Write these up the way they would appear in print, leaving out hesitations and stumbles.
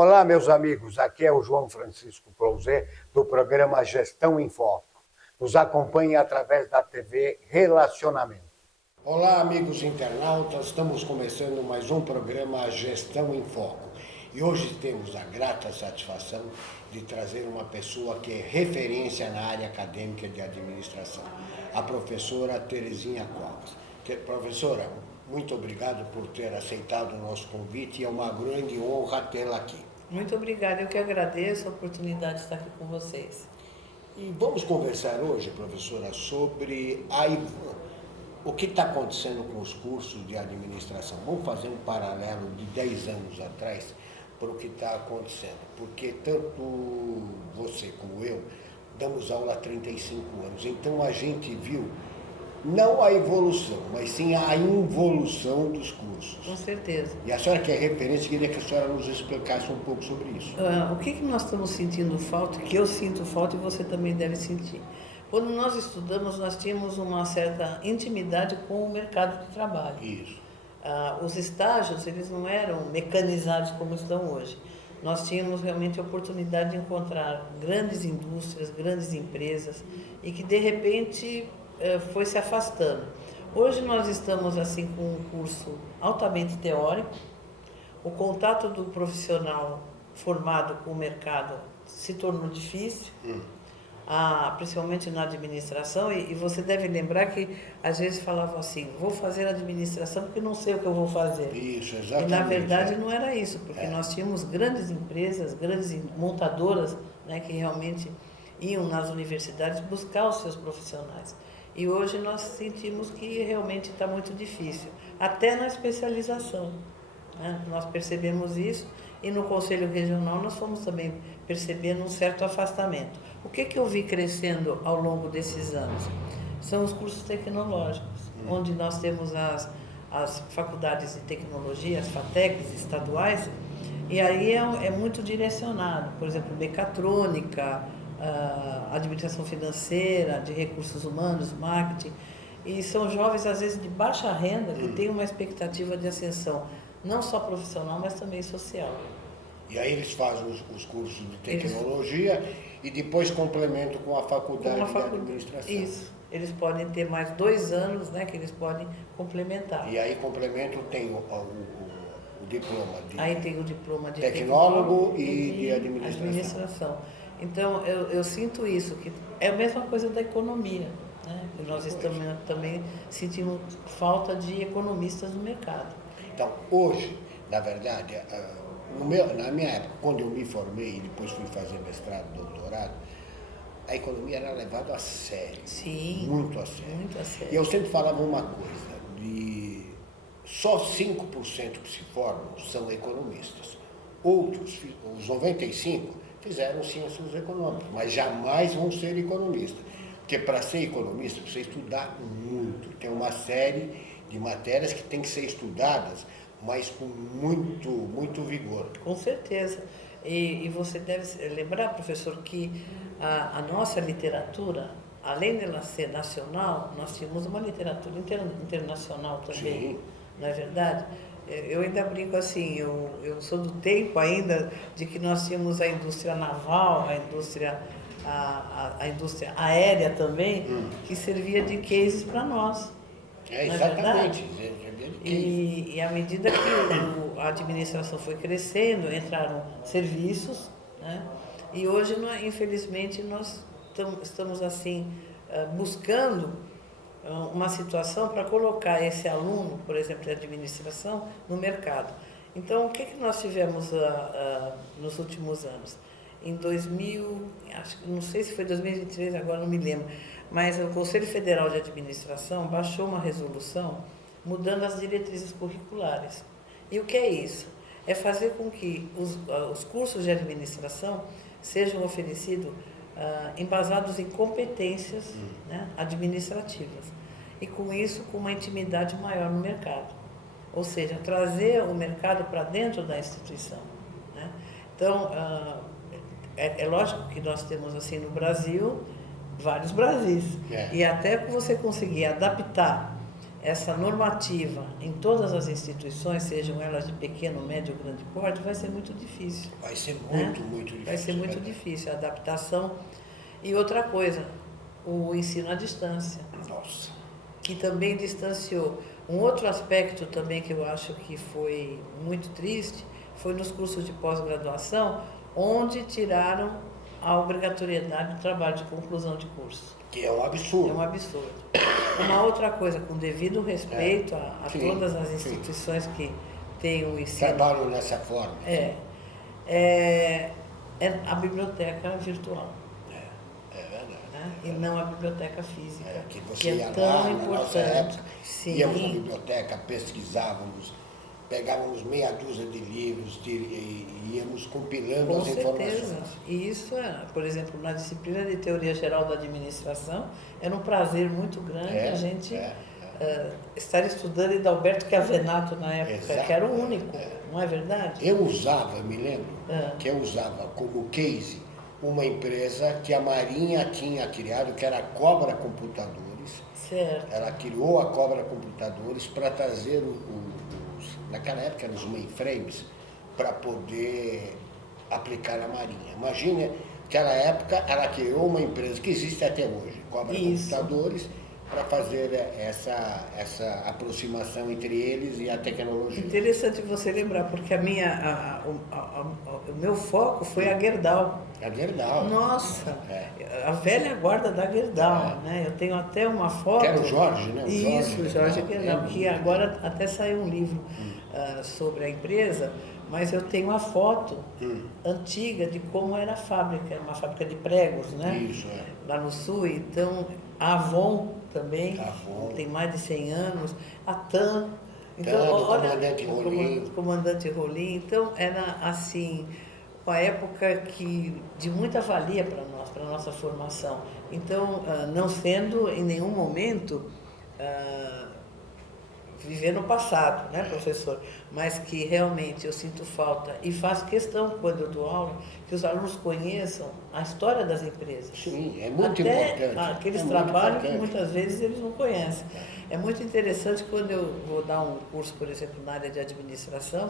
Olá, meus amigos. Aqui é o João Francisco Clouzet, do programa Gestão em Foco. Nos acompanhe através da TV Relacionamento. Olá, amigos internautas. Estamos começando mais um programa Gestão em Foco. E hoje temos a grata satisfação de trazer uma pessoa que é referência na área acadêmica de administração, a professora Terezinha Covas. Professora, muito obrigado por ter aceitado o nosso convite e é uma grande honra tê-la aqui. Muito obrigada, eu que agradeço a oportunidade de estar aqui com vocês. E vamos conversar hoje, professora, sobre o que está acontecendo com os cursos de administração. Vamos fazer um paralelo de 10 anos atrás para o que está acontecendo, porque tanto você como eu damos aula há 35 anos, então a gente viu não a evolução, mas sim a involução dos cursos. Com certeza. E a senhora que é referência, queria que a senhora nos explicasse um pouco sobre isso. O que nós estamos sentindo falta, que eu sinto falta e você também deve sentir? Quando nós estudamos, nós tínhamos uma certa intimidade com o mercado de trabalho. Isso. Os estágios, eles não eram mecanizados como estão hoje. Nós tínhamos realmente a oportunidade de encontrar grandes indústrias, grandes empresas e que de repente foi se afastando. Hoje nós estamos assim com um curso altamente teórico, o contato do profissional formado com o mercado se tornou difícil, principalmente na administração, e você deve lembrar que às vezes falavam assim, vou fazer administração porque não sei o que eu vou fazer. Isso, exatamente. E na verdade não era isso, porque nós tínhamos grandes empresas, grandes montadoras, né, que realmente iam nas universidades buscar os seus profissionais. E hoje nós sentimos que realmente está muito difícil, até na especialização, né? Nós percebemos isso e no Conselho Regional nós fomos também percebendo um certo afastamento. O que eu vi crescendo ao longo desses anos? São os cursos tecnológicos, onde nós temos as faculdades de tecnologia, as FATECs estaduais, e aí é muito direcionado, por exemplo, mecatrônica, administração financeira, de recursos humanos, marketing, e são jovens às vezes de baixa renda que têm uma expectativa de ascensão, não só profissional, mas também social. E aí eles fazem os cursos de tecnologia e depois complementam com a faculdade de administração. Isso, eles podem ter mais 2 anos, né, que eles podem complementar. E aí complementam, tem o diploma de aí tem o diploma de tecnólogo e de administração. Então, eu sinto isso, que é a mesma coisa da economia, né? Nós estamos também sentindo falta de economistas no mercado. Então, hoje, na verdade, na minha época, quando eu me formei e depois fui fazer mestrado, doutorado, a economia era levada a sério. Sim. Muito a sério. Muito a sério. E eu sempre falava uma coisa, de só 5% que se formam são economistas. Outros, os 95%, fizeram ciências econômicas, mas jamais vão ser economistas. Porque para ser economista precisa estudar muito. Tem uma série de matérias que tem que ser estudadas, mas com muito vigor. Com certeza. E você deve lembrar, professor, que a nossa literatura, além dela ser nacional, nós tínhamos uma literatura internacional também. Sim. Não é verdade? Eu ainda brinco assim, eu sou do tempo ainda de que nós tínhamos a indústria naval, a indústria aérea também, que servia de cases para nós. Exatamente. E à medida que a administração foi crescendo, entraram serviços, né? E hoje, infelizmente, nós estamos assim, buscando uma situação para colocar esse aluno, por exemplo, de administração, no mercado. Então, o que nós tivemos nos últimos anos? Em 2000, não sei se foi 2023, agora não me lembro, mas o Conselho Federal de Administração baixou uma resolução mudando as diretrizes curriculares. E o que é isso? É fazer com que os cursos de administração sejam oferecidos embasados em competências, né, administrativas. E com isso, com uma intimidade maior no mercado. Ou seja, trazer o mercado para dentro da instituição, né? Então, é lógico que nós temos assim no Brasil vários Brasis. E até você conseguir adaptar essa normativa em todas as instituições, sejam elas de pequeno, médio ou grande porte, vai ser muito difícil. Vai ser né? muito difícil. Vai ser muito difícil a adaptação. E outra coisa, o ensino à distância, Nossa. que também distanciou. Um outro aspecto também que eu acho que foi muito triste foi nos cursos de pós-graduação, onde tiraram a obrigatoriedade do trabalho de conclusão de curso. Que é um absurdo. É um absurdo. Uma outra coisa, com devido respeito a Sim, todas as sim. instituições que têm o ensino, Trabalham dessa forma. é a biblioteca virtual, É verdade. né? E não a biblioteca física, Que que você é ia tão lá, na importante. nossa época, Sim. íamos na biblioteca, pesquisávamos, pegávamos meia dúzia de livros e íamos compilando Com as certeza. informações. E isso, por exemplo, na disciplina de Teoria Geral da Administração, era um prazer muito grande a gente estar estudando Hidalberto Chiavenato na época, Exato. que era o único, não é verdade? Eu usava, me lembro, É. que eu usava como case uma empresa que a Marinha tinha criado, que era a Cobra Computadores. Certo. Ela criou a Cobra Computadores para trazer naquela época, eram os mainframes, para poder aplicar na Marinha. Imagina, naquela época, ela criou uma empresa que existe até hoje, Cobra Isso. Computadores, para fazer essa aproximação entre eles e a tecnologia. Interessante você lembrar, porque o meu foco foi a Gerdau. É verdade. Nossa, a velha guarda da Gerdau, né? Eu tenho até uma foto. Que era o Jorge, né? O Isso, o Jorge Gerdau. Gerdau, que agora até saiu um livro sobre a empresa, mas eu tenho a foto antiga de como era a fábrica, era uma fábrica de pregos, né? Isso, Lá no sul, então a Avon também, Avon. tem mais de 100 anos, a TAM. Então, TAM, do olha, Comandante Rolim. Comandante Rolim. Então, era assim, uma época de muita valia para nós, para a nossa formação. Então, não sendo em nenhum momento viver no passado, né, professor? Mas que realmente eu sinto falta e faço questão, quando eu dou aula, que os alunos conheçam a história das empresas. Sim, é muito Até importante. aqueles É muito trabalhos que importante. muitas vezes eles não conhecem. É muito interessante quando eu vou dar um curso, por exemplo, na área de administração,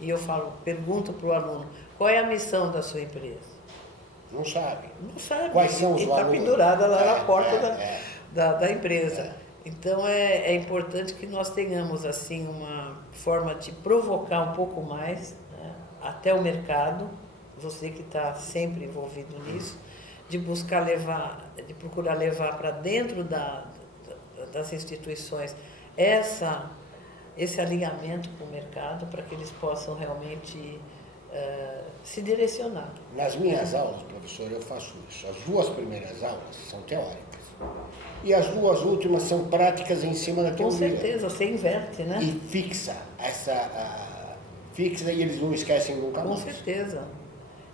e eu pergunto para o aluno, qual é a missão da sua empresa? Não sabe. Não sabe. Quais são os Está valores? pendurada lá na porta É. da empresa. Então é importante que nós tenhamos assim uma forma de provocar um pouco mais, né, até o mercado, você que está sempre envolvido nisso, de buscar de procurar levar para dentro das instituições esse alinhamento com o mercado para que eles possam realmente se direcionar. Nas minhas aulas, professor, eu faço isso. As 2 primeiras aulas são teóricas. E as 2 últimas são práticas em cima da Com teoria. certeza, você inverte, né? E fixa fixa e eles não esquecem nunca Com mais. certeza.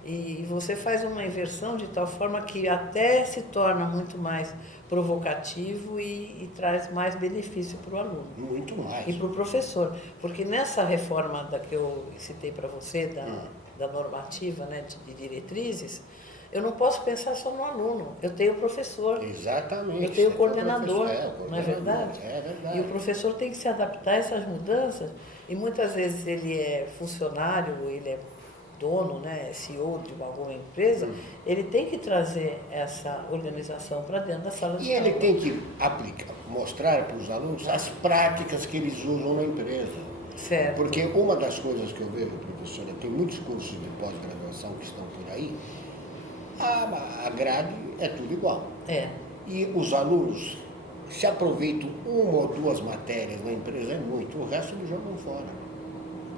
E você faz uma inversão de tal forma que até se torna muito mais provocativo e traz mais benefício para o aluno. Muito mais. E para o professor. Porque nessa reforma que eu citei para você, da normativa, né, de diretrizes, eu não posso pensar só no aluno. Eu tenho o professor. Exatamente. Eu tenho o Você coordenador, tem o não é verdade? É verdade. E o professor tem que se adaptar a essas mudanças. E muitas vezes ele é funcionário, ele é dono, né, CEO de alguma empresa, ele tem que trazer essa organização para dentro da sala de E ele aula. tem que mostrar para os alunos as práticas que eles usam na empresa. Certo. Porque uma das coisas que eu vejo, professora, tem muitos cursos de pós-graduação que estão por aí, a grade é tudo igual. E os alunos se aproveitam 1 ou 2 matérias na empresa, é muito, o resto eles jogam fora.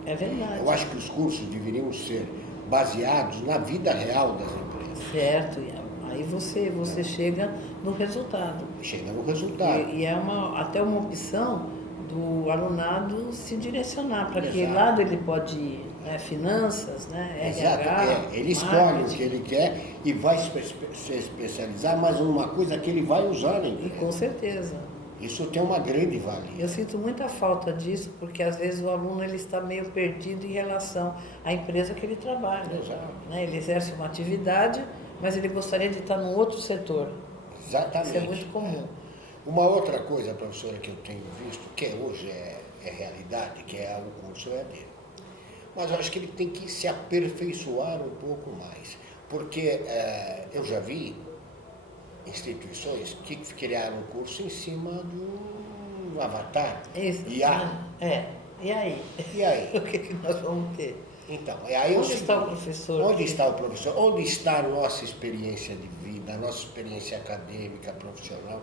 É verdade. Eu acho que os cursos deveriam ser baseados na vida real das empresas. Certo. E aí você chega no resultado. Chega no resultado. E é até uma opção do alunado se direcionar para que Exato. lado ele pode ir, né? Finanças, né? Exato, RH, ele escolhe marketing. o que ele quer e vai se especializar, mas numa coisa que ele vai usar na E empresa. com certeza. Isso tem uma grande valia. Eu sinto muita falta disso, porque às vezes o aluno ele está meio perdido em relação à empresa que ele trabalha. Exato. Né? Ele exerce uma atividade, mas ele gostaria de estar num outro setor. Exatamente. Isso é muito comum. Uma outra coisa, professora, que eu tenho visto, que hoje é realidade, que é o curso EAD. Mas eu acho que ele tem que se aperfeiçoar um pouco mais, porque eu já vi instituições que criaram um curso em cima de um avatar. Isso. IA. E aí? E aí? O que nós vamos ter? Então, aí Onde está o professor? Onde está o professor? Onde está a nossa experiência de vida, a nossa experiência acadêmica, profissional?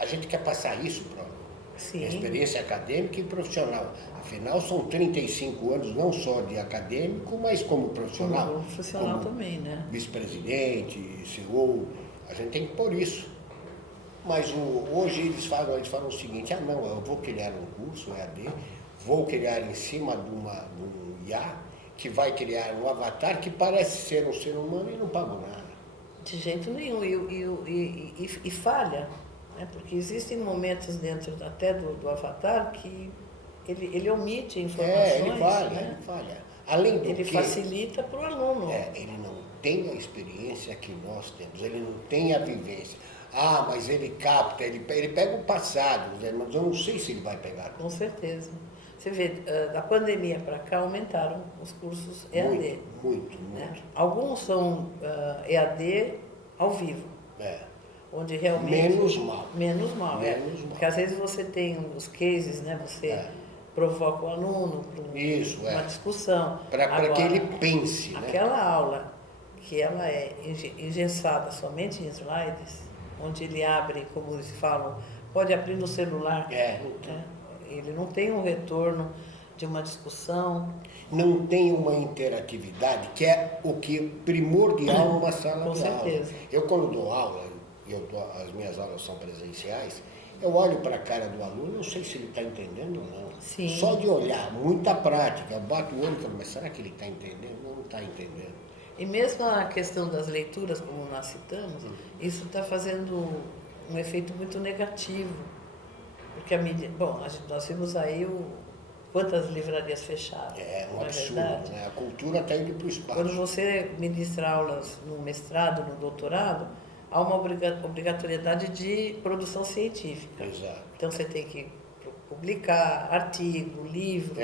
A gente quer passar isso para a experiência acadêmica e profissional. Afinal, são 35 anos, não só de acadêmico, mas como profissional. Como profissional como também, né? Vice-presidente, CEO, a gente tem que pôr isso. Mas hoje eles falam o seguinte, não, eu vou criar um curso EAD, vou criar em cima de um IA, que vai criar um avatar que parece ser um ser humano e não pago nada. De jeito nenhum, e falha, né? Porque existem momentos dentro até do avatar que ele omite informações. Ele falha, né? ele falha. Além do ele que, facilita para o aluno. Ele não tem a experiência que nós temos, ele não tem a vivência. Mas ele capta, ele pega o passado, mas eu não sei se ele vai pegar. Com certeza. Você vê, da pandemia para cá aumentaram os cursos EAD. Muito. Né? Alguns são EAD ao vivo. Onde realmente... Menos mal. Menos mal. Porque às vezes você tem os cases, né? Você provoca o aluno para uma discussão. Para que ele pense. Aquela aula que ela é engessada somente em slides, onde ele abre, como eles falam, pode abrir no celular. Ele não tem um retorno de uma discussão. Não tem uma interatividade, que é o que primordial numa sala de aula. Com certeza. Eu, quando dou aula, as minhas aulas são presenciais, eu olho para a cara do aluno, não sei se ele está entendendo ou não. Sim. Só de olhar, muita prática, eu bato o olho e falo, mas será que ele está entendendo? Não está entendendo. E mesmo a questão das leituras, como nós citamos, isso está fazendo um efeito muito negativo. Porque nós vimos aí quantas livrarias fecharam. É um absurdo, né? A cultura está indo para o espaço. Quando você ministra aulas no mestrado, no doutorado, há uma obrigatoriedade de produção científica. Exato. Então você tem que publicar artigo, livro,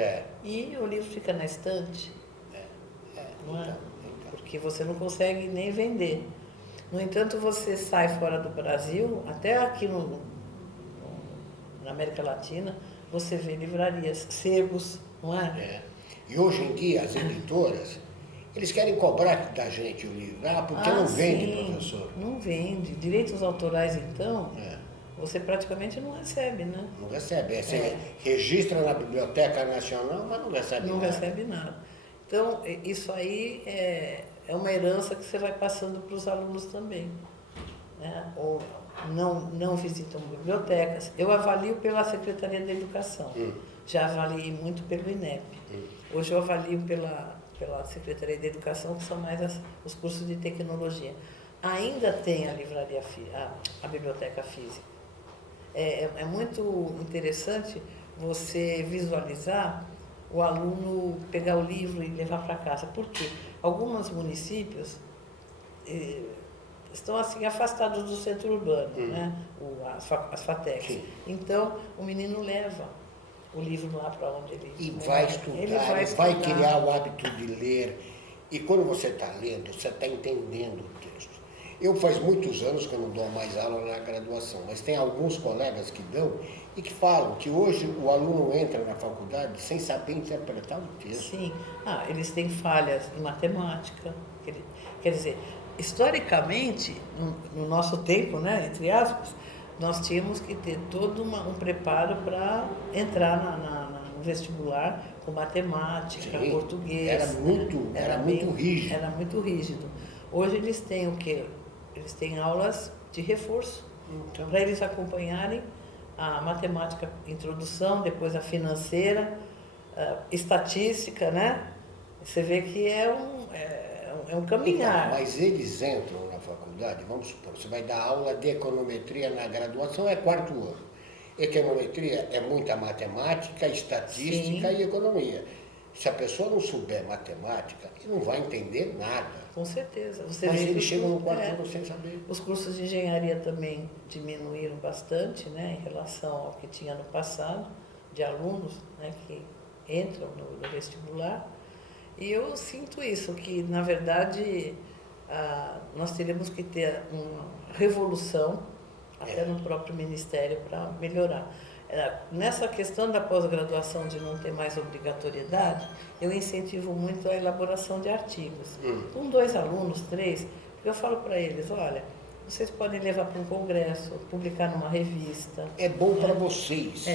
e o livro fica na estante. Não é? Porque você não consegue nem vender. No entanto, você sai fora do Brasil, até aqui na América Latina, você vê livrarias, sebos, não é? E hoje em dia, as editoras, eles querem cobrar da gente o livro. Porque não vende, professor. Não vende. Direitos autorais, então, você praticamente não recebe, né? Não recebe. Você registra na Biblioteca Nacional, mas não recebe nada. Não recebe nada. Então, isso aí é uma herança que você vai passando para os alunos também. Né? Ou não visitam bibliotecas. Eu avalio pela Secretaria da Educação. Já avaliei muito pelo INEP. Hoje eu avalio pela Secretaria da Educação, que são mais os cursos de tecnologia. Ainda tem a livraria, a biblioteca física. É muito interessante você visualizar o aluno pegar o livro e levar para casa. Por quê? Alguns municípios estão assim afastados do centro urbano, né? As FATECs. Sim. Então, o menino leva o livro lá para onde ele... E vai estudar, ele vai criar o hábito de ler. E quando você está lendo, você está entendendo o texto. Eu faz muitos anos que eu não dou mais aula na graduação, mas tem alguns colegas que dão e que falam que hoje o aluno entra na faculdade sem saber interpretar o texto. Sim. Eles têm falhas em matemática. Quer dizer, historicamente, no nosso tempo, né, entre aspas, nós tínhamos que ter todo um preparo para entrar no vestibular com matemática, português. Era muito rígido. Era muito rígido. Hoje eles têm o quê? Eles têm aulas de reforço, para eles acompanharem a matemática, introdução, depois a financeira, estatística, né? Você vê que é um caminhar. Então, mas eles entram na faculdade, vamos supor, você vai dar aula de econometria na graduação, é 4º ano. Econometria é muita matemática, estatística e economia. Se a pessoa não souber matemática, ele não vai entender nada. Com certeza. Mas ele chega no quarto ano sem saber. Os cursos de engenharia também diminuíram bastante, né, em relação ao que tinha no passado, de alunos, né, que entram no vestibular. E eu sinto isso, que na verdade nós teríamos que ter uma revolução até no próprio Ministério para melhorar. Nessa questão da pós-graduação de não ter mais obrigatoriedade, eu incentivo muito a elaboração de artigos. Com 2 alunos, 3, porque eu falo para eles, olha, vocês podem levar para um congresso, publicar numa revista. É bom para vocês.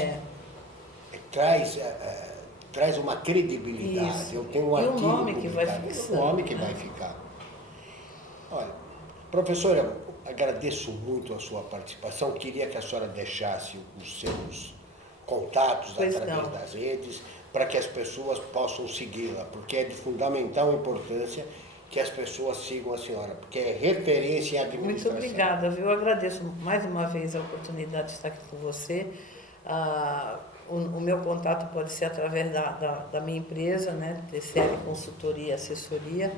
Traz uma credibilidade. Isso. Eu tenho um artigo. E o nome que vai fixando. O nome que vai ficar. Olha, professora, agradeço muito a sua participação. Queria que a senhora deixasse os seus contatos através das redes para que as pessoas possam segui-la, porque é de fundamental importância que as pessoas sigam a senhora, porque é referência em administração. Muito obrigada, viu? Eu agradeço mais uma vez a oportunidade de estar aqui com você. O meu contato pode ser através da minha empresa, né? TCL Consultoria e Assessoria,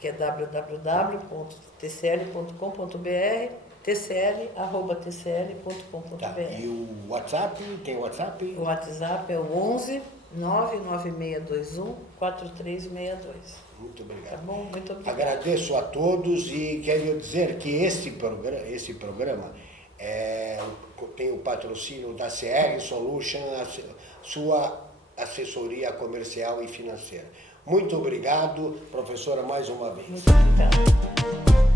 que é www.tcl.com.br, tcl@tcl.com.br. Tá. E o WhatsApp? Tem o WhatsApp? O WhatsApp é o 11 99621 4362. Muito obrigado. Tá bom? Muito obrigado. Agradeço a todos e quero dizer que esse programa tem o patrocínio da CR Solution, sua assessoria comercial e financeira. Muito obrigado, professora, mais uma vez. Muito obrigada.